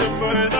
Chegou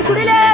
తల్లి గుడి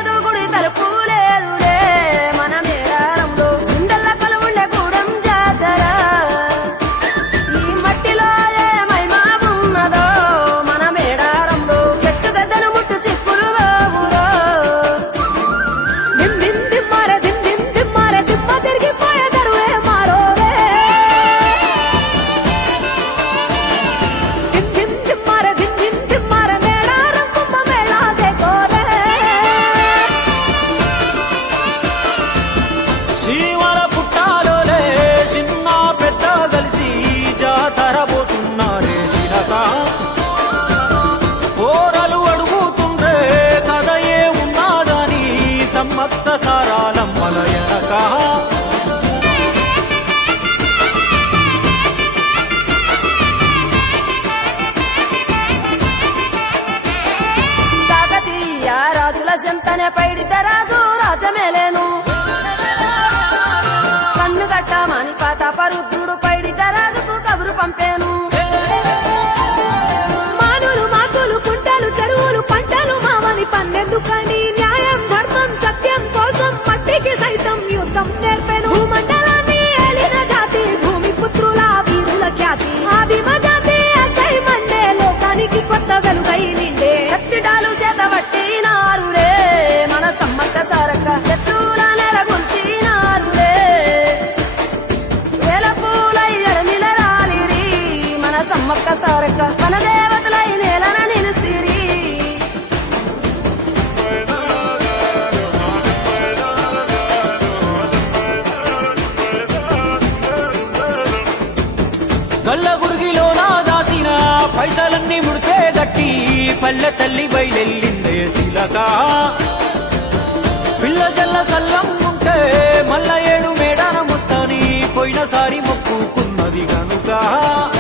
గనుక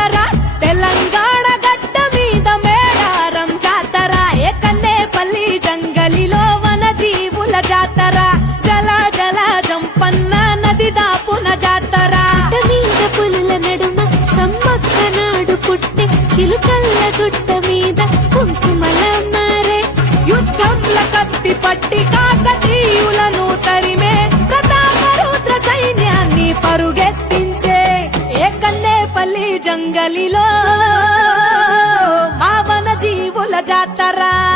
జాతర తెలంగాణ గడ్డ మీద మేడారం జాతర ఏకన్నేపల్లి జంగలిలో వన జీవుల జాతర జల జల జంపన్న నది దాపున జాతర. మీద పులుల నడుమ సమ్మక్క నాడు పుట్టి చిలుకల్ల గుట్ట మీద కుంకుమల మారే. కత్తి పట్టి కాకతి పింగలిలో మావన జీవుల జాతరా.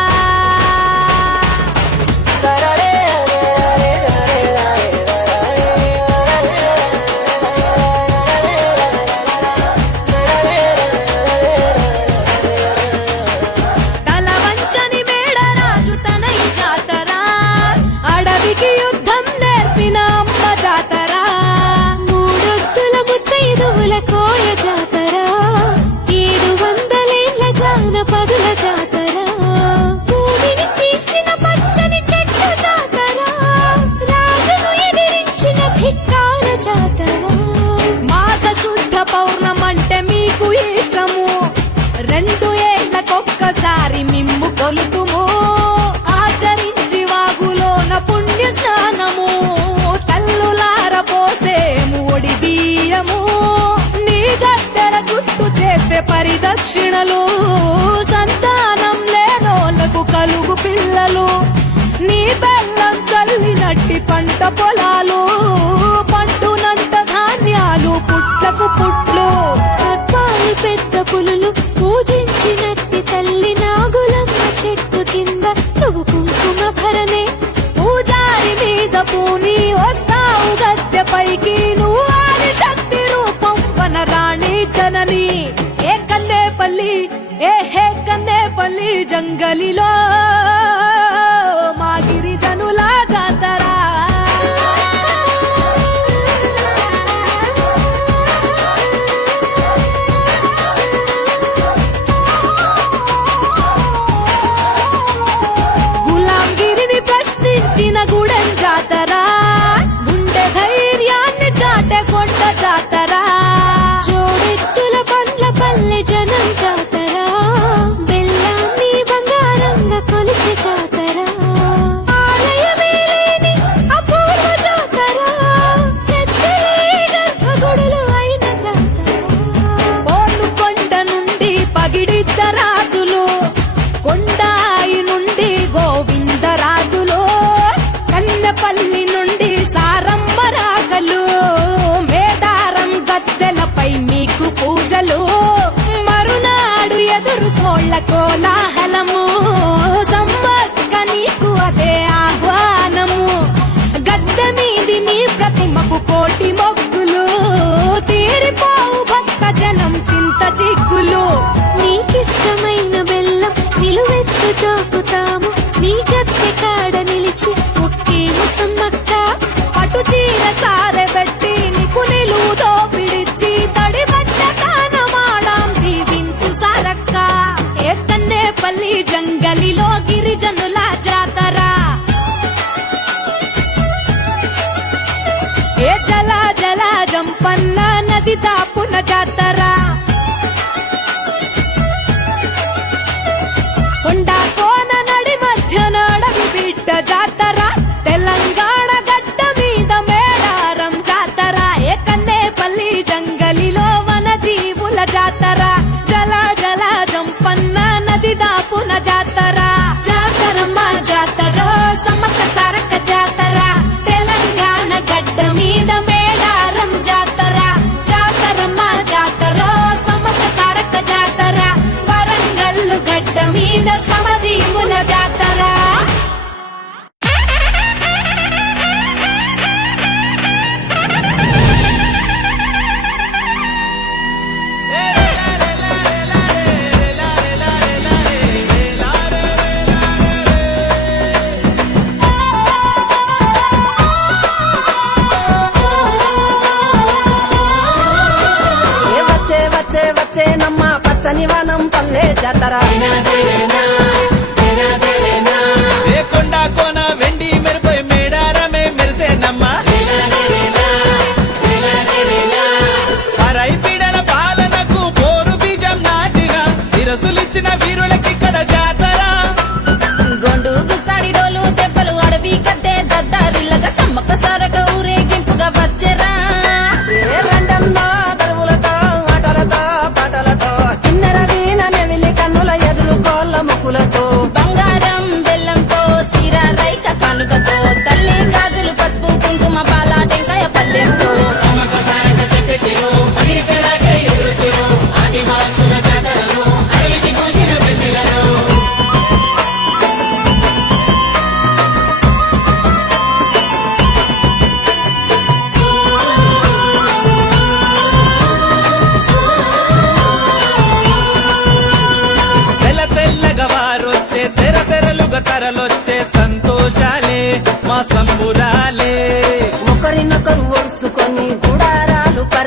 పులులు పూజించినత్తి తల్లి నాగులమ్మ చెట్టు కింద నువ్వు కుంకుమ భరణే. పూజారి మీద పూని వస్తావు గద్దె పైకి నువ్వు ఆది శక్తి రూపం వనరాణి జనని. ఏ కన్నేపల్లి ఏ హే కన్నేపల్లి జంగలిలో. కోలాహలము. సమ్మక్క నీకు అదే ఆహ్వానము. గద్దె మీది నీ ప్రతిమకు కోటి మొక్కులు తీరిపోవు భక్త జనం చింత చిగ్గులు. నీకిష్టమైన బెల్లం నిలువెత్తు చాపుతాము. నీ గద్దె కాడ నిలిచి ముక్కేము సమ్మక్క मोठी जनला जातरा. हे जला जला जंपन्ना नदी జాతర సమ్మక్క సారక్క జాతర తెలంగాణ గడ్డ మీద మేడారం జాతర జాతరమ్మ జాతర సమ్మక్క సారక్క జాతర వరంగల్లు గడ్డ మీద శ్రమజీవుల జాతర.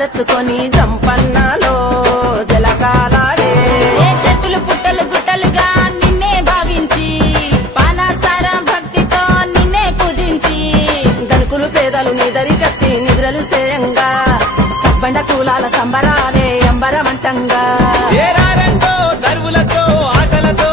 పరచుకొని జంపన్నాలో జలకాలాడే. ఏ చెట్టులు పుట్టలు గుట్టలుగా నిన్నే భావించి పానాసార భక్తితో నిన్నే పూజించి. దనుకులు పేదలు నిదరికచ్చి నిద్రలు సేయంగా సబ్బండ కూలాల సంబరాలే అంబరమంటంగా. ఏరారంటో దరువులతో ఆటలతో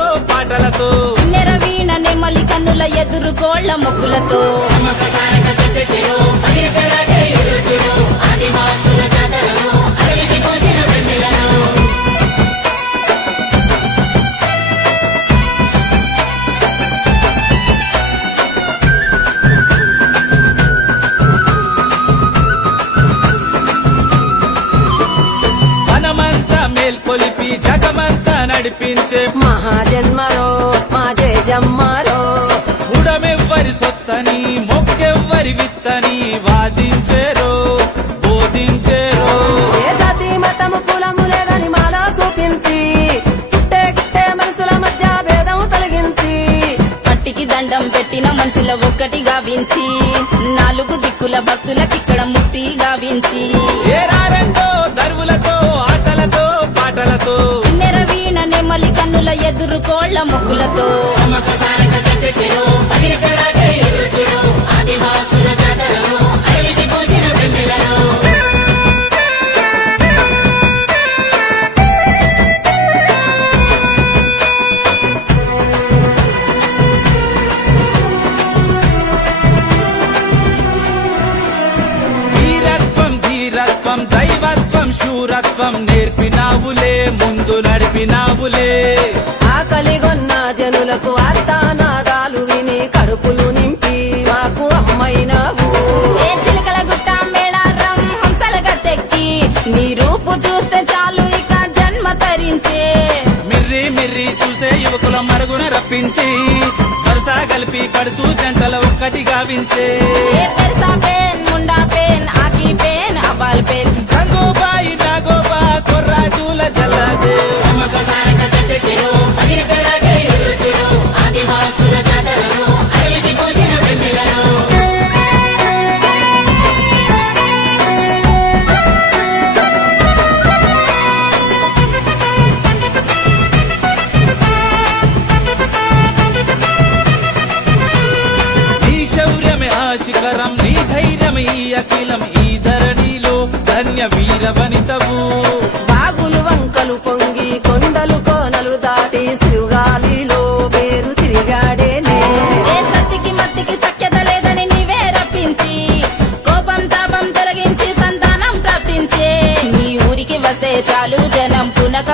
గావించి నాలుగు దిక్కుల భక్తులకిక్కడ ముక్తి గావించి. ఏరారంటో దరువులతో ఆటలతో పాటలతో. నెర వీణ నెమలి కన్నుల ఎదురు గోళ్ళ మొక్కులతో. నడిపినావులే ఆకలిగొన్న జనులకు అర్థానాదాలు విని కడుపులు నింపి మాకు అమ్మైనవు. ఏ చిలకల గుట్ట మేడారం హంసల గట్టెక్కి నీ రూపు చూస్తే చాలు ఇక జన్మ తరించే. మిర్రి మిర్రి చూసే యువకుల మరుగున రప్పించి వరుస కలిపి పడుసు జంటల ఒక్కటి గావించే. ఏ పెరసా పేన్ ముండా పేన్ ఆకి పేన్ అబాల్ పేన్. గంగోబాయి నాగోబా కొర్రాజుల జల్లదే.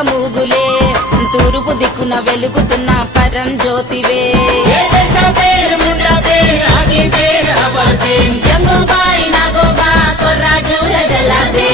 మూగులే. తూరుపు దిక్కున వెలుగుతున్న పరం జ్యోతివే. జంగుబాయి నాగోబా కొర్రాజుల జల్లాదే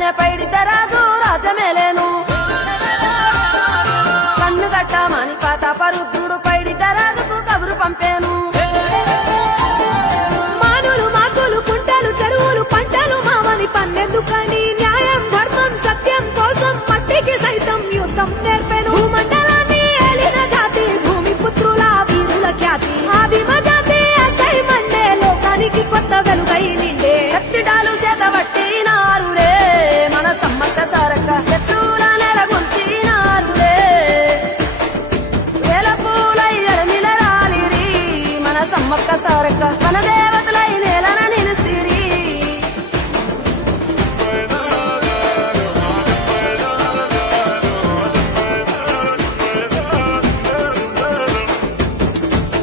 చెంతనే పైడితే రాజు రాజమేలేను కన్ను కట్టామని పాతాపరుద్రుడు పైడితే రాజుకు కబురు పంపాను. మానులు తారక. సారక్క మన దేవతలై నేలన నిలిసిరి.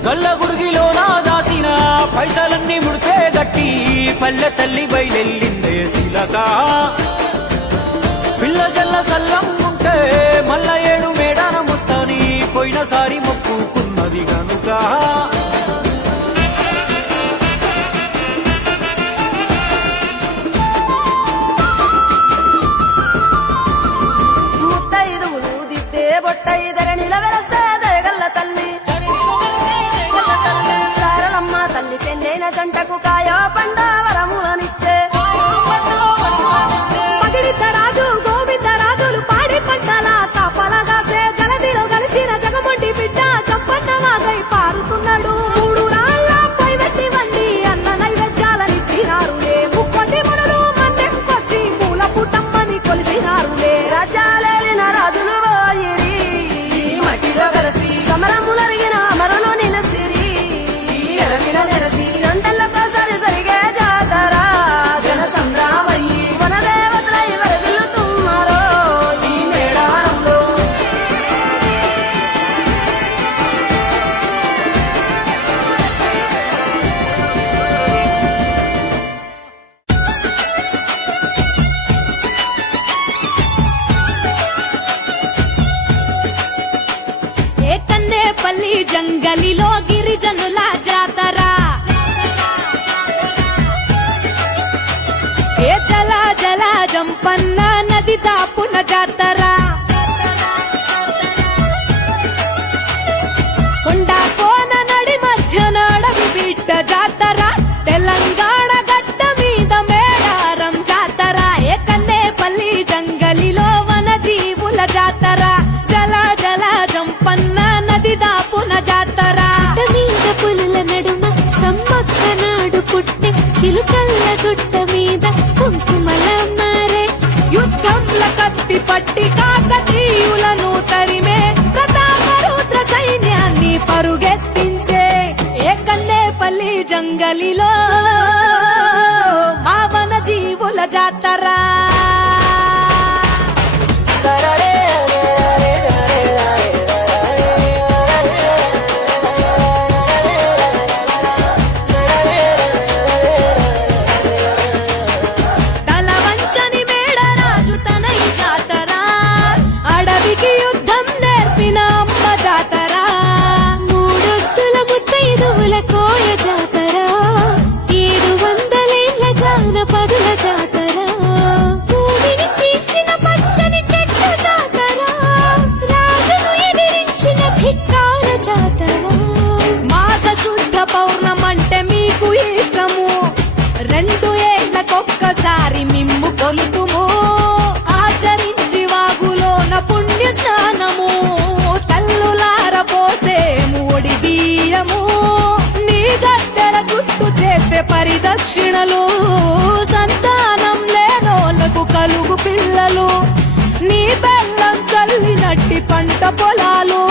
గల్ల గుడిగిలో నా దాసిన పైసలన్నీ ముడితే గట్టి పల్లె తల్లి బయలెల్లిందే శిలక. పిల్ల జల్ల సల్లం ఉంటే మల్ల ఏడు మేడాన వస్తాని పోయినసారి మొక్కుకున్నది గనుక. canta con దాపున జాతర. కొండ కోన నడి మధ్య బిడ్డ జాతర. తెలంగాణ గడ్డ మీద మేడారం జాతర. ఏ కన్నేపల్లి జంగలిలో వన జీవుల జాతర. జల జల జంపన్న నది దాపున జాతర. మీద పులుల నడుమ సమ్మక్క నాడు పుట్టే చిలుకల్ల గుట్ట పట్టి పట్టి కాకతీయులను తరిమే ప్రతాపరుద్ర సైన్యాన్ని పరుగెత్తించే ఏ కన్నేపల్లి జంగలిలో మావన జీవుల జాతరా. దారి మిమ్ము కొలుకుము ఆచరించి వాగులోన పుణ్య స్నానము తల్లులార పోసేము ఒడి బియ్యము. నీ గద్దెల గుర్తు చేస్తే పరిదక్షిణలు సంతానం లేనోళ్ళకు కలుగు పిల్లలు. నీ బెల్లం చల్లినట్టి పంట పొలాలు